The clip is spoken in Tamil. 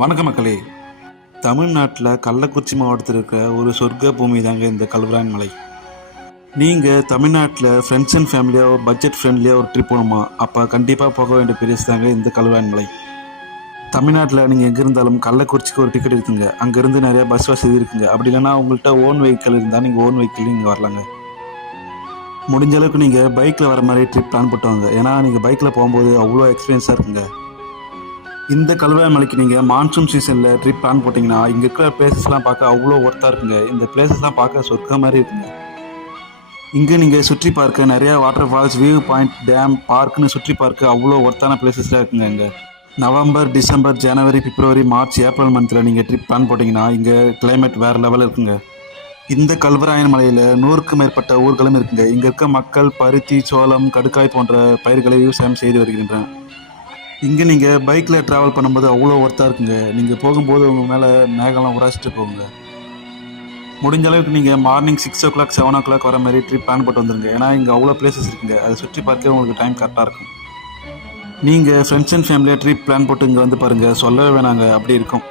வணக்க மக்களே. தமிழ்நாட்டில் கள்ளக்குறிச்சி மாவட்டத்தில் இருக்கிற ஒரு சொர்க்க பூமி தாங்க இந்த கல்வராயன் மலை. நீங்கள் தமிழ்நாட்டில் ஃப்ரெண்ட்ஸ் அண்ட் ஃபேமிலியாக பட்ஜெட் ஃப்ரெண்ட்லியாக ஒரு ட்ரிப் போகணுமா, அப்போ கண்டிப்பாக போக வேண்டிய பிளேஸ் தாங்க இந்த கல்வராயன் மலை. தமிழ்நாட்டில் நீங்கள் எங்கே இருந்தாலும் கள்ளக்குறிச்சிக்கு ஒரு டிக்கெட் இருக்குங்க. அங்கேருந்து நிறையா பஸ் வசதி இருக்குங்க. அப்படி இல்லைனா உங்கள்கிட்ட ஓன் வெஹிக்கிள் இருந்தால் நீங்கள் ஓன் வெஹிக்கிள் நீங்கள் வரலாங்க. முடிஞ்ச அளவுக்கு நீங்கள் பைக்கில் வர மாதிரி ட்ரிப் பிளான் போட்டுவாங்க. ஏன்னா நீங்கள் பைக்கில் போகும்போது அவ்வளோ எக்ஸ்பீரியன்ஸாக இருக்குங்க. இந்த கல்வராயன் மலைக்கு நீங்கள் மான்சூன் சீசனில் ட்ரிப் பிளான் போட்டிங்கன்னா இங்கே இருக்கிற பிளேசஸ்லாம் பார்க்க அவ்வளோ ஒர்த்தாக இருக்குங்க. இந்த பிளேசஸ்லாம் பார்க்க சொர்க்க மாதிரி இருக்குங்க. இங்கே நீங்கள் சுற்றி பார்க்க நிறையா water falls, view point, dam, பார்க்குன்னு சுற்றி பார்க்க அவ்வளோ ஒர்த்தான பிளேசஸ்லாம் இருக்குங்க. இங்கே நவம்பர், டிசம்பர், ஜனவரி, பிப்ரவரி, மார்ச், ஏப்ரல் மந்தில் நீங்கள் ட்ரிப் பிளான் போட்டிங்கன்னா இங்கே கிளைமேட் வேறு லெவலில் இருக்குங்க. இந்த கல்வராயன் மலையில் 100க்கும் மேற்பட்ட ஊர்களும் இருக்குங்க. இங்கே இருக்க மக்கள் பருத்தி, சோளம், கடுக்காய் போன்ற பயிர்களை விவசாயம் செய்து வருகின்றன. இங்கே நீங்கள் பைக்கில் ட்ராவல் பண்ணும்போது அவ்வளோ ஒர்த்தாக இருக்குங்க. நீங்கள் போகும்போது உங்கள் மேலே மேகம்லாம் உராசிட்டு போகுங்க. முடிஞ்ச அளவுக்கு நீங்கள் மார்னிங் 6 o'clock 7 o'clock வர மாதிரி ட்ரிப் பிளான் போட்டு வந்துருங்க. ஏன்னா இங்கே அவ்வளோ பிளேசஸ் இருக்குங்க. அதை சுற்றி பார்க்க உங்களுக்கு டைம் கரெக்டாக இருக்கும். நீங்கள் ஃப்ரெண்ட்ஸ் அண்ட் ஃபேமிலியாக ட்ரிப் பிளான் போட்டு இங்கே வந்து பாருங்கள், சொல்லவே வேணாங்க, அப்படி இருக்கும்.